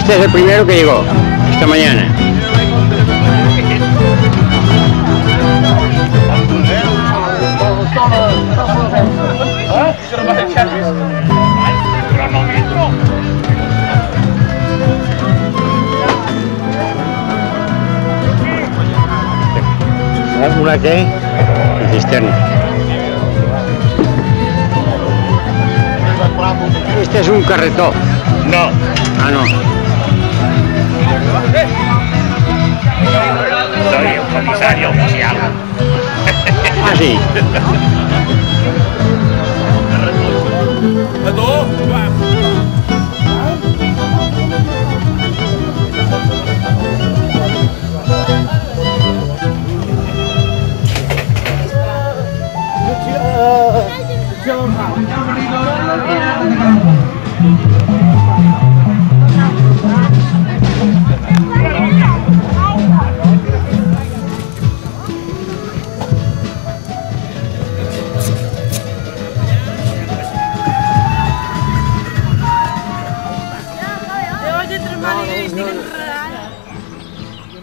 Este es el primero que llegó esta mañana. ¿Una qué? Cisterna. Este es un carretó. No. Ah, no. Soy el comisario oficial. Ah, sí.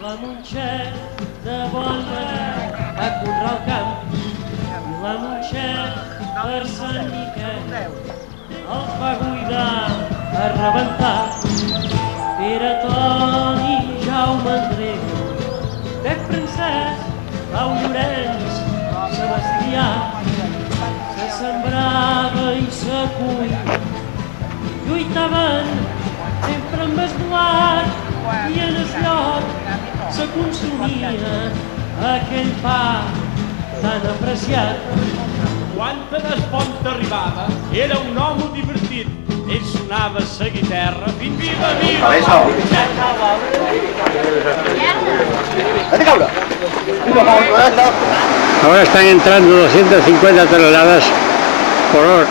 La Montxet de bon manar a conrear el camp i la Montxet per Sant Miquel el fa buidar a rebentar. Pere Toni, Jaume Andreu, Pep Francesc, Pau Llorenç, Sebastià, se sembrava i se cuia, lluitaven sempre amb esblat i en el lloc se consumia aquell pa tan apreciat. Quan Pedespont arribava, era un home divertit. Ell sonava sa guitarra fins viva, viva! Ahora están entrando 250 toneladas por hora.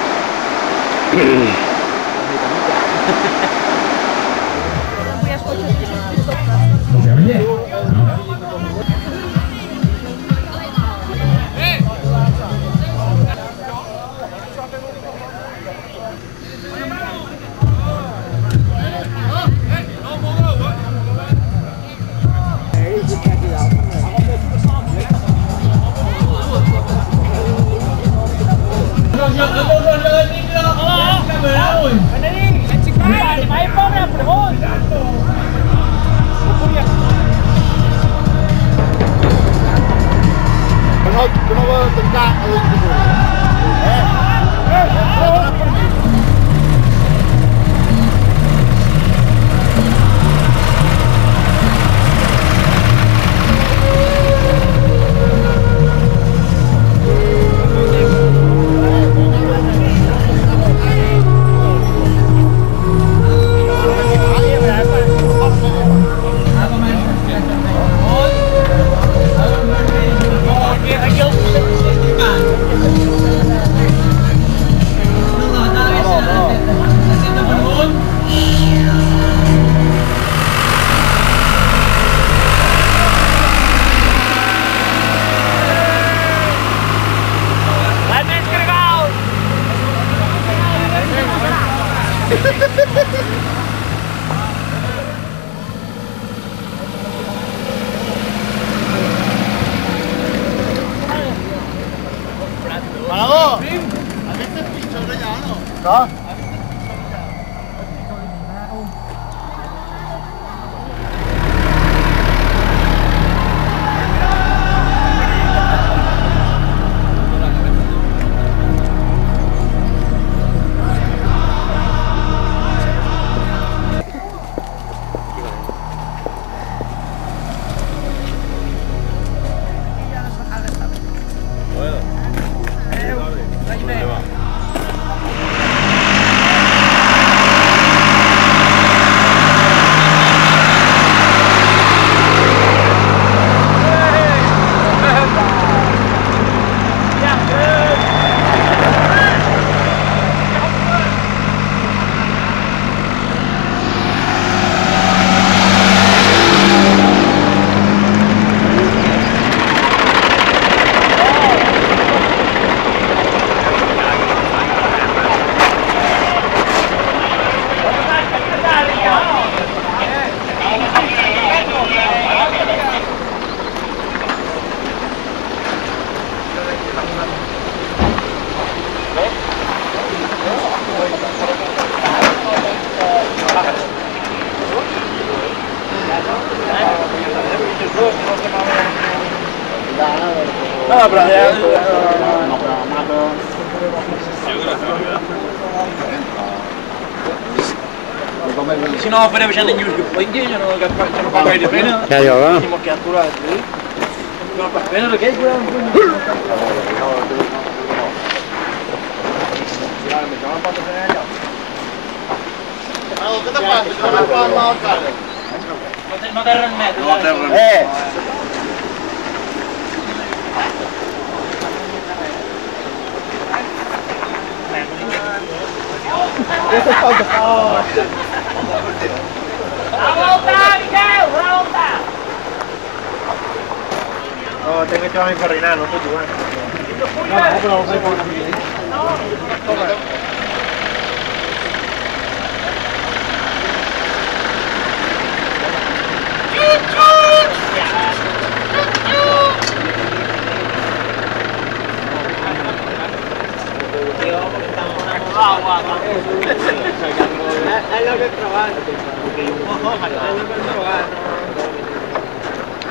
Que no va tancar a la Parador! Avete visto Regnano? No? Si no farem ja nenhum que plengui, ja no fa gaire pena. Ja jo, va. Si m'ho quedat aturat, no fa pena d'aquell, però... Què te passa? Que no fa mal cara. No té res net. No té res net. Oh, tengo que llevar mi farina, no estoy jugando. No, pero no sé por qué.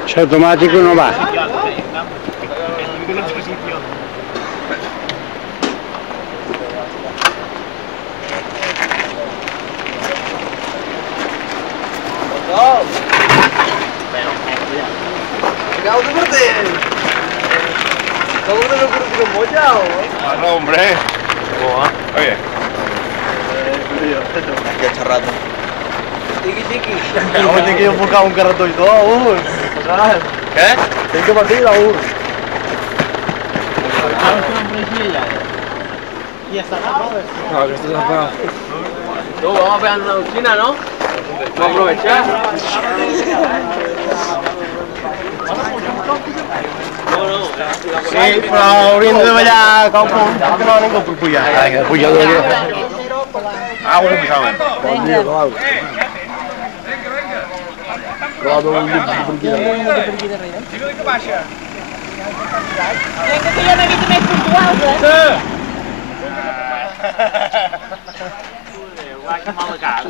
Això automàtic no va. No, hombre. Oye. Qué charrato. No, tengo que buscar un carretón y todo, ¿Qué? Tengo que partir la U. Y está tapado. No, que esto está apagado. Tú, vamos a pegar una duchina, ¿no? Vamos a aprovechar. Sí, però hauríem de ballar com que no ningú per pujar. Vinga, puja d'olio. Ah, bueno, empezamos. Bon dia, Colau. Colau, un llibre per aquí darrere. Digue-li que baixa. Vinga, que hi ha una mica més puntual, eh? Que mala cara.